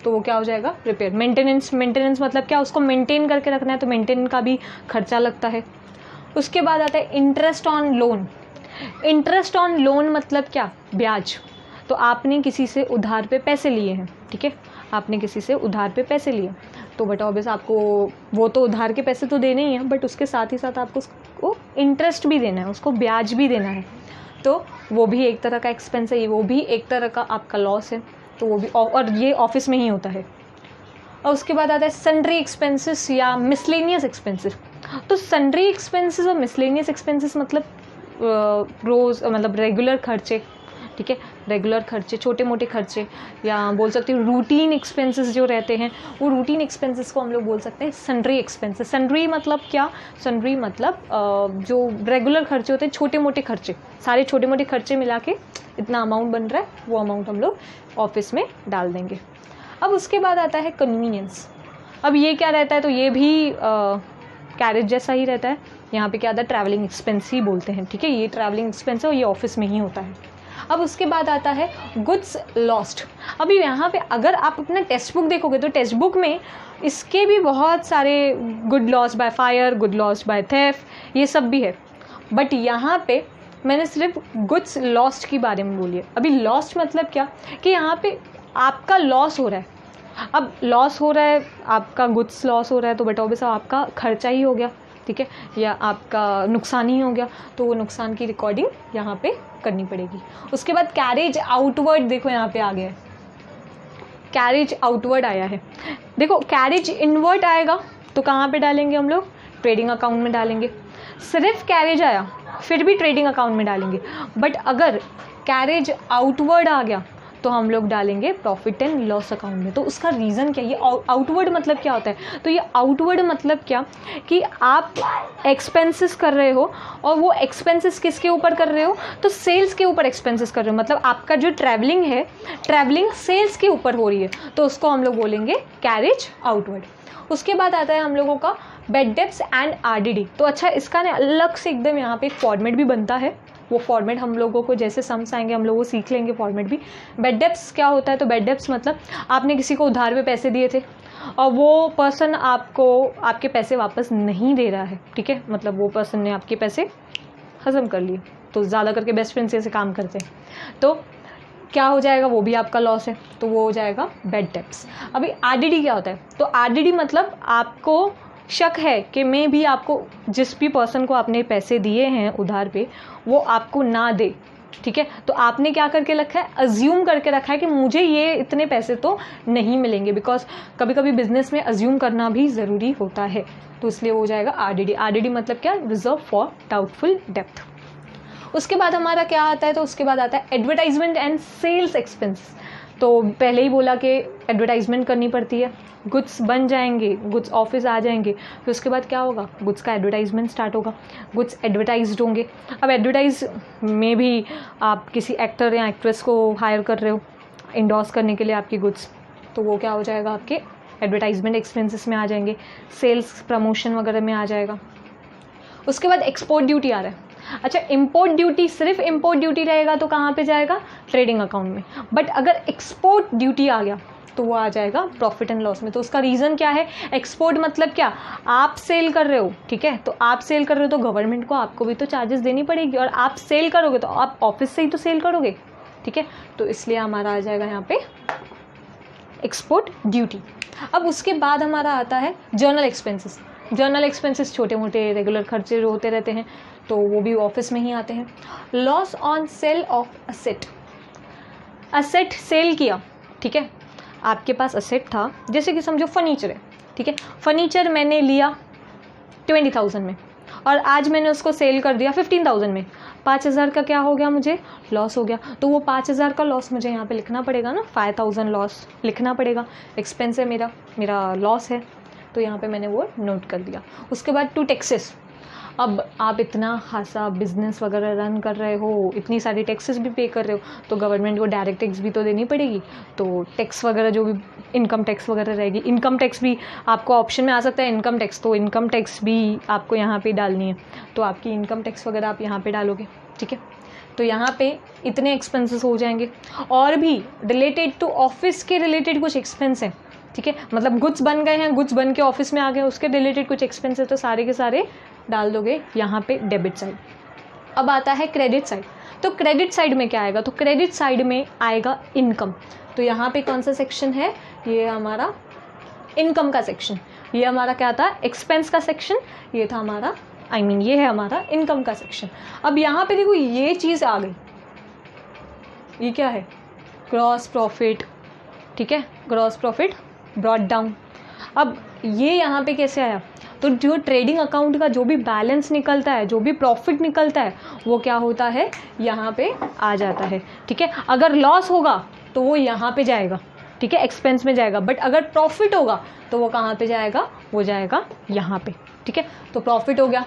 तो वो क्या हो जाएगा, रिपेयर। मेंटेनेंस मतलब क्या, उसको मेंटेन करके रखना है, तो मेंटेन का भी खर्चा लगता है। उसके बाद आता है interest on loan. Interest on loan मतलब क्या, ब्याज। तो आपने किसी से उधार पे पैसे लिए हैं, ठीक है, आपने किसी से उधार पे पैसे लिए, तो बट ऑब्वियस आपको वो तो उधार के पैसे तो देने ही हैं, बट उसके साथ ही साथ आपको उसको इंटरेस्ट भी देना है, उसको ब्याज भी देना है, तो वो भी एक तरह का एक्सपेंस है, वो भी एक तरह का आपका लॉस है, तो वो भी, और ये ऑफिस में ही होता है। और उसके बाद आता है सन्ड्री एक्सपेंसेस या मिसलेनियस एक्सपेंसेस। तो सन्ड्री एक्सपेंसेस और मिसलेनियस एक्सपेंसेस मतलब रोज़ मतलब रेगुलर खर्चे, ठीक है, रेगुलर खर्चे, छोटे मोटे खर्चे, या बोल सकते हो रूटीन एक्सपेंसेस जो रहते हैं, वो रूटीन एक्सपेंसेस को हम लोग बोल सकते हैं सन्ड्री एक्सपेंसेस। सन्ड्री मतलब क्या, सन्ड्री मतलब जो रेगुलर खर्चे होते हैं, छोटे मोटे खर्चे, सारे छोटे मोटे खर्चे मिला के इतना अमाउंट बन रहा है, वो अमाउंट हम लोग ऑफिस में डाल देंगे। अब उसके बाद आता है कन्वीनियंस। अब ये क्या रहता है, तो ये भी कैरेज जैसा ही रहता है। यहाँ पे क्या आता है, ट्रैवलिंग एक्सपेंस ही बोलते हैं, ठीक है, ये ट्रैवलिंग एक्सपेंस है और ये ऑफिस में ही होता है। अब उसके बाद आता है गुड्स लॉस्ट। अभी यहाँ पे अगर आप अपना टेक्स्ट बुक देखोगे तो टेक्स्ट बुक में इसके भी बहुत सारे good loss by fire, good loss by theft, ये सब भी है, बट यहाँ पे मैंने सिर्फ गुड्स लॉस्ट के बारे में बोली है। अभी लॉस्ट मतलब क्या, कि यहाँ पे आपका लॉस हो रहा है। अब लॉस हो रहा है, आपका गुड्स लॉस हो रहा है, तो बट ऑब्वियस आपका खर्चा ही हो गया, ठीक है, या आपका नुकसान ही हो गया, तो वो नुकसान की रिकॉर्डिंग यहाँ पे करनी पड़ेगी। उसके बाद कैरेज आउटवर्ड, देखो यहाँ पे आ गया है, कैरेज आउटवर्ड आया है। देखो कैरेज इनवर्ड आएगा तो कहाँ पे डालेंगे हम लोग, ट्रेडिंग अकाउंट में डालेंगे। सिर्फ कैरेज आया फिर भी ट्रेडिंग अकाउंट में डालेंगे, बट अगर कैरेज आउटवर्ड आ गया तो हम लोग डालेंगे प्रॉफिट एंड लॉस अकाउंट में। तो उसका रीज़न क्या, ये आउटवर्ड मतलब क्या होता है, तो ये आउटवर्ड मतलब क्या कि आप एक्सपेंसेस कर रहे हो और वो एक्सपेंसेस किसके ऊपर कर रहे हो, तो सेल्स के ऊपर एक्सपेंसेस कर रहे हो, मतलब आपका जो ट्रैवलिंग है, ट्रैवलिंग सेल्स के ऊपर हो रही है, तो उसको हम लोग बोलेंगे कैरेज आउटवर्ड। उसके बाद आता है हम लोगों का बेड डेब्ट्स एंड आरडीडी। तो अच्छा, इसका ना अलग से एकदम यहाँ पे एक फॉर्मेट भी बनता है, वो फॉर्मेट हम लोगों को जैसे सम्स आएंगे हम लोग वो सीख लेंगे फॉर्मेट भी। बेड डेब्ट्स क्या होता है, तो बेड डेब्ट्स मतलब आपने किसी को उधार पे पैसे दिए थे और वो पर्सन आपको आपके पैसे वापस नहीं दे रहा है, ठीक है, मतलब वो पर्सन ने आपके पैसे हजम कर लिए, तो ज़्यादा करके बेस्ट फ्रेंड से ऐसे काम करते हैं, तो क्या हो जाएगा, वो भी आपका लॉस है, तो वो हो जाएगा बेड डेब्ट्स। अभी आरडीडी क्या होता है, तो आरडीडी मतलब आपको शक है कि मैं भी आपको जिस भी पर्सन को आपने पैसे दिए हैं उधार पे वो आपको ना दे, ठीक है, तो आपने क्या करके रखा है, अज्यूम करके रखा है कि मुझे ये इतने पैसे तो नहीं मिलेंगे, बिकॉज कभी कभी बिजनेस में अज्यूम करना भी ज़रूरी होता है, तो इसलिए हो जाएगा आरडीडी। आरडीडी मतलब क्या, रिजर्व फॉर डाउटफुल डेब्ट। उसके बाद हमारा क्या आता है, तो उसके बाद आता है एडवर्टाइजमेंट एंड सेल्स एक्सपेंस। तो पहले ही बोला कि एडवर्टाइजमेंट करनी पड़ती है, गुड्स बन जाएंगे, गुड्स ऑफिस आ जाएंगे, फिर उसके बाद क्या होगा, गुड्स का एडवर्टाइजमेंट स्टार्ट होगा, गुड्स एडवर्टाइज्ड होंगे। अब एडवर्टाइज में भी आप किसी एक्टर या एक्ट्रेस को हायर कर रहे हो इंडोर्स करने के लिए आपकी गुड्स, तो वो क्या हो जाएगा, आपके एडवर्टाइजमेंट एक्सपेंसेस में आ जाएंगे, सेल्स प्रमोशन वगैरह में आ जाएगा। उसके बाद एक्सपोर्ट ड्यूटी आ रहा है। अच्छा, इंपोर्ट ड्यूटी, सिर्फ इंपोर्ट ड्यूटी रहेगा तो कहाँ पे जाएगा, ट्रेडिंग अकाउंट में, बट अगर एक्सपोर्ट ड्यूटी आ गया तो वो आ जाएगा प्रॉफिट एंड लॉस में। तो उसका रीज़न क्या है, एक्सपोर्ट मतलब क्या, आप सेल कर रहे हो, ठीक है, तो आप सेल कर रहे हो तो गवर्नमेंट को आपको भी तो चार्जेस देनी पड़ेगी, और आप सेल करोगे तो आप ऑफिस से ही तो सेल करोगे, ठीक है, तो इसलिए हमारा आ जाएगा यहाँ पे एक्सपोर्ट ड्यूटी। अब उसके बाद हमारा आता है जर्नल एक्सपेंसेस। जर्नल एक्सपेंसेस छोटे मोटे रेगुलर खर्चे जो होते रहते हैं, तो वो भी ऑफिस में ही आते हैं। Loss on sale of asset, asset sale किया, ठीक है, आपके पास असेट था, जैसे कि समझो फर्नीचर है, ठीक है, फर्नीचर मैंने लिया 20,000 में और आज मैंने उसको सेल कर दिया 15,000 में, 5,000 का क्या हो गया, मुझे लॉस हो गया, तो वो 5,000 का लॉस मुझे यहाँ पे लिखना पड़ेगा ना, 5,000 लॉस लिखना पड़ेगा, एक्सपेंस है मेरा लॉस है, तो यहाँ पे मैंने वो नोट कर दिया। उसके बाद टू टैक्सेस, अब आप इतना खासा बिजनेस वगैरह रन कर रहे हो, इतनी सारी टैक्सेस भी पे कर रहे हो, तो गवर्नमेंट को डायरेक्ट टैक्स भी तो देनी पड़ेगी, तो टैक्स वगैरह जो भी इनकम टैक्स वगैरह रहेगी, इनकम टैक्स भी आपको ऑप्शन में आ सकता है इनकम टैक्स, तो इनकम टैक्स भी आपको यहाँ पे डालनी है, तो आपकी इनकम टैक्स वगैरह आप यहाँ पे डालोगे, ठीक है, तो यहाँ पे इतने एक्सपेंसेस हो जाएंगे। और भी रिलेटेड टू ऑफिस के रिलेटेड कुछ एक्सपेंस हैं, ठीक है, मतलब गुड्स बन गए हैं, गुड्स बन के ऑफिस में आ गए, उसके रिलेटेड कुछ एक्सपेंस है, तो सारे के सारे डाल दोगे यहाँ पे डेबिट साइड। अब आता है क्रेडिट साइड। तो क्रेडिट साइड में क्या आएगा, तो क्रेडिट साइड में आएगा इनकम। तो यहाँ पे कौन सा सेक्शन है, ये हमारा इनकम का सेक्शन, ये हमारा क्या था, एक्सपेंस का सेक्शन, ये था हमारा ये है हमारा इनकम का सेक्शन। अब यहाँ पे देखो ये चीज़ आ गई, ये क्या है, ग्रॉस प्रॉफिट, ठीक है, ग्रॉस प्रॉफिट ब्रॉट डाउन। अब ये यहाँ पे कैसे आया, तो जो ट्रेडिंग अकाउंट का जो भी बैलेंस निकलता है, जो भी प्रॉफिट निकलता है, वो क्या होता है, यहाँ पे आ जाता है, ठीक है। अगर लॉस होगा तो वो यहाँ पे जाएगा, ठीक है, एक्सपेंस में जाएगा, बट अगर प्रॉफिट होगा तो वो कहाँ पे जाएगा, वो जाएगा यहाँ पे, ठीक है। तो प्रॉफिट हो गया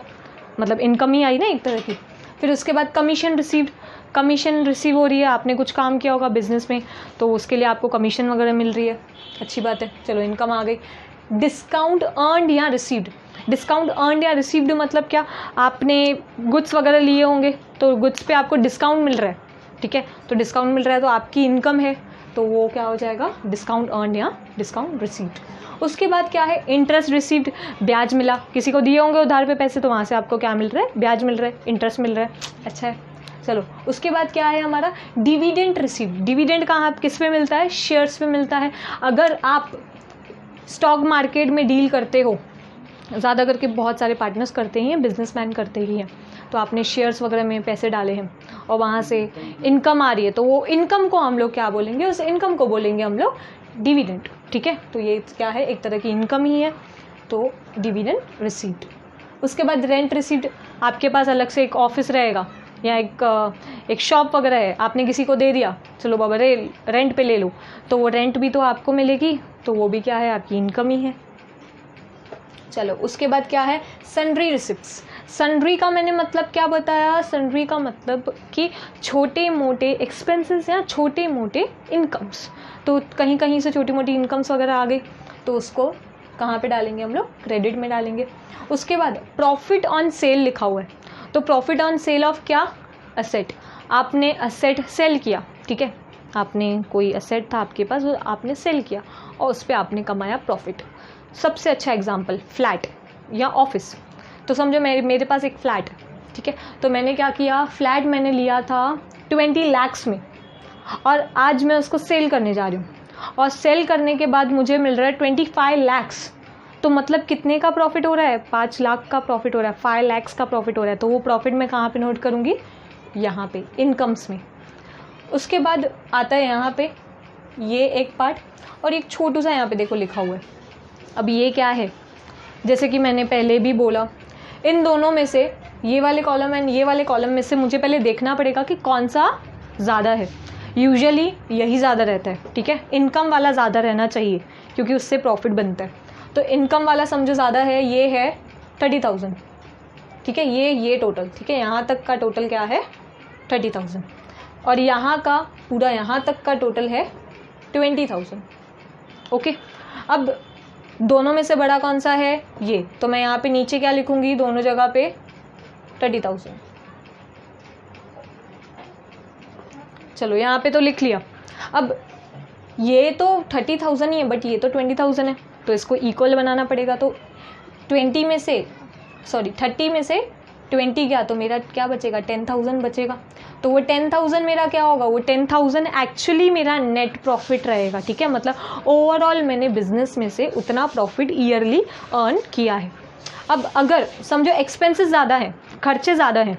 मतलब इनकम ही आई ना एक तरह की। फिर उसके बाद कमीशन रिसीव्ड, कमीशन रिसीव हो रही है, आपने कुछ काम किया होगा बिजनेस में तो उसके लिए आपको कमीशन वगैरह मिल रही है, अच्छी बात है, चलो इनकम आ गई। डिस्काउंट अर्नड या रिसीव्ड, डिस्काउंट अर्नड या रिसीव्ड मतलब क्या, आपने गुड्स वगैरह लिए होंगे तो गुड्स पे आपको डिस्काउंट मिल रहा है, ठीक है, तो डिस्काउंट मिल रहा है तो आपकी इनकम है, तो वो क्या हो जाएगा, डिस्काउंट अर्नड या डिस्काउंट रिसीव्ड। उसके बाद क्या है, इंटरेस्ट रिसीव्ड, ब्याज मिला, किसी को दिए होंगे उधार पे पैसे तो वहाँ से आपको क्या मिल रहा है, ब्याज मिल रहा है, इंटरेस्ट मिल रहा है, अच्छा है। चलो उसके बाद क्या है हमारा, डिविडेंड रिसीव्ड। डिविडेंड कहाँ किस पे मिलता है, शेयर्स पे मिलता है। अगर आप स्टॉक मार्केट में डील करते हो, ज़्यादा करके बहुत सारे पार्टनर्स करते ही हैं, बिजनेसमैन करते ही हैं, तो आपने शेयर्स वगैरह में पैसे डाले हैं और वहाँ से इनकम आ रही है, तो वो इनकम को हम लोग क्या बोलेंगे, उस इनकम को बोलेंगे हम लोग डिविडेंड, ठीक है। तो ये क्या है, एक तरह की इनकम ही है, तो डिविडेंड रिसीव्ड। उसके बाद रेंट रिसीव्ड, आपके पास अलग से एक ऑफिस रहेगा, या एक शॉप वगैरह है, आपने किसी को दे दिया, चलो बाबा रेंट पे ले लो, तो वो रेंट भी तो आपको मिलेगी, तो वो भी क्या है, आपकी इनकम ही है। चलो उसके बाद क्या है, सन्ड्री रिसिप्ट्स। सन्ड्री का मैंने मतलब क्या बताया, सन्ड्री का मतलब कि छोटे मोटे एक्सपेंसेस या छोटे मोटे इनकम्स। तो कहीं कहीं से छोटी मोटी इनकम्स वगैरह आ गई, तो उसको कहाँ पे डालेंगे हम लोग, क्रेडिट में डालेंगे। उसके बाद प्रॉफिट ऑन सेल लिखा हुआ है, तो प्रॉफिट ऑन सेल ऑफ क्या, असेट। आपने असेट सेल किया, ठीक है, आपने कोई असेट था आपके पास, आपने सेल किया और उस पर आपने कमाया प्रॉफिट। सबसे अच्छा एग्जांपल फ्लैट या ऑफिस। तो समझो मेरे पास एक फ्लैट, ठीक है, तो मैंने क्या किया, फ्लैट मैंने लिया था 20 लाख में और आज मैं उसको सेल करने जा रही हूँ, और सेल करने के बाद मुझे मिल रहा है 25 लाख। तो मतलब कितने का प्रॉफिट हो रहा है, 5 लाख का प्रॉफिट हो रहा है, 5 लाख का प्रॉफिट हो रहा है। तो वो प्रॉफिट मैं कहाँ पे नोट करूँगी, यहाँ पे इनकम्स में। उसके बाद आता है यहाँ पे ये एक पार्ट, और एक छोटू सा यहाँ पे देखो लिखा हुआ है। अब ये क्या है, जैसे कि मैंने पहले भी बोला, इन दोनों में से ये वाले कॉलम एंड ये वाले कॉलम में से मुझे पहले देखना पड़ेगा कि कौन सा ज़्यादा है। यूजुअली यही ज़्यादा रहता है, ठीक है, इनकम वाला ज़्यादा रहना चाहिए क्योंकि उससे प्रॉफिट बनता है। तो इनकम वाला समझो ज़्यादा है, ये है 30,000, ठीक है, ये टोटल, ठीक है, यहाँ तक का टोटल क्या है 30,000, और यहाँ का पूरा यहाँ तक का टोटल है 20,000। ओके, अब दोनों में से बड़ा कौन सा है, ये। तो मैं यहाँ पे नीचे क्या लिखूंगी, दोनों जगह पे 30,000। चलो यहाँ पे तो लिख लिया। अब ये तो 30,000 ही है, बट ये तो 20,000 है, तो इसको इक्वल बनाना पड़ेगा। तो 30 में से 20 गया तो मेरा क्या बचेगा, 10,000 बचेगा। तो वो 10,000 मेरा क्या होगा, वो 10,000 एक्चुअली मेरा नेट प्रॉफिट रहेगा, ठीक है, मतलब ओवरऑल मैंने बिजनेस में से उतना प्रॉफिट ईयरली अर्न किया है। अब अगर समझो एक्सपेंसेस ज़्यादा हैं, खर्चे ज़्यादा हैं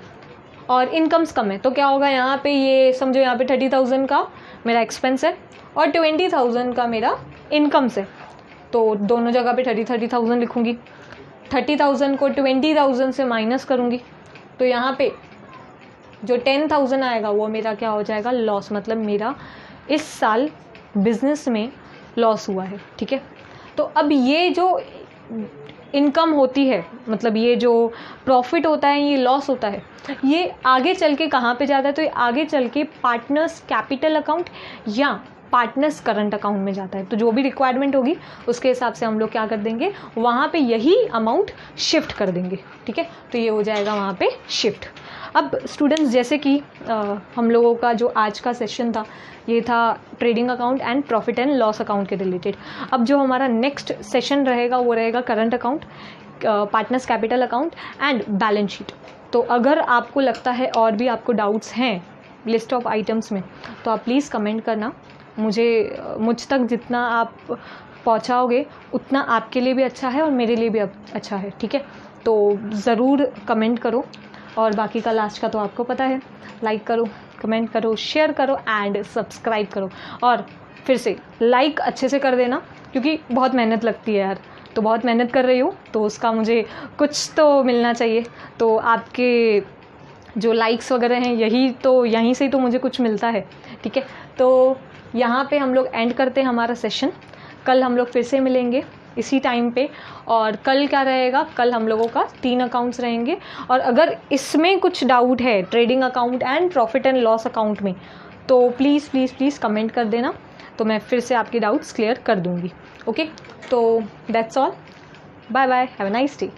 और इनकम्स कम है, तो क्या होगा, यहाँ पे ये समझो यहाँ पे 30,000 का मेरा एक्सपेंस है और 20,000 का मेरा इनकम्स है, तो दोनों जगह पे 30,000 लिखूँगी। 30,000 को 20,000 से माइनस करूँगी, तो यहाँ पे जो 10,000 आएगा वो मेरा क्या हो जाएगा, लॉस। मतलब मेरा इस साल बिजनेस में लॉस हुआ है, ठीक है। तो अब ये जो इनकम होती है, मतलब ये जो प्रॉफिट होता है, ये लॉस होता है, ये आगे चल के कहाँ पे जाता है, तो ये आगे चल के पार्टनर्स कैपिटल अकाउंट या पार्टनर्स करंट अकाउंट में जाता है। तो जो भी रिक्वायरमेंट होगी उसके हिसाब से हम लोग क्या कर देंगे, वहाँ पे यही अमाउंट शिफ्ट कर देंगे, ठीक है। तो ये हो जाएगा वहाँ पे शिफ्ट। अब स्टूडेंट्स, जैसे कि हम लोगों का जो आज का सेशन था, ये था trading account and profit and loss account के रिलेटेड। अब जो हमारा नेक्स्ट सेशन रहेगा वो रहेगा current account, partners capital account and balance sheet. तो अगर आपको लगता है और भी आपको डाउट्स हैं लिस्ट ऑफ आइटम्स में, तो आप प्लीज़ कमेंट करना। मुझ तक जितना आप पहुंचाओगे उतना आपके लिए भी अच्छा है और मेरे लिए भी अच्छा है, ठीक है। तो ज़रूर कमेंट करो, और बाकी का लास्ट का तो आपको पता है, लाइक करो, कमेंट करो, शेयर करो एंड सब्सक्राइब करो। और फिर से लाइक अच्छे से कर देना, क्योंकि बहुत मेहनत लगती है यार, तो बहुत मेहनत कर रही हूँ, तो उसका मुझे कुछ तो मिलना चाहिए। तो आपके जो लाइक्स वगैरह हैं, यहीं से ही तो मुझे कुछ मिलता है, ठीक है। तो यहाँ पे हम लोग एंड करते हैं हमारा सेशन। कल हम लोग फिर से मिलेंगे इसी टाइम पे, और कल क्या रहेगा, कल हम लोगों का 3 अकाउंट्स रहेंगे। और अगर इसमें कुछ डाउट है trading account and profit and loss account में, तो प्लीज़ प्लीज़ प्लीज़ कमेंट कर देना, तो मैं फिर से आपकी डाउट्स क्लियर कर दूँगी। ओके, तो that's all, bye bye, have a nice day.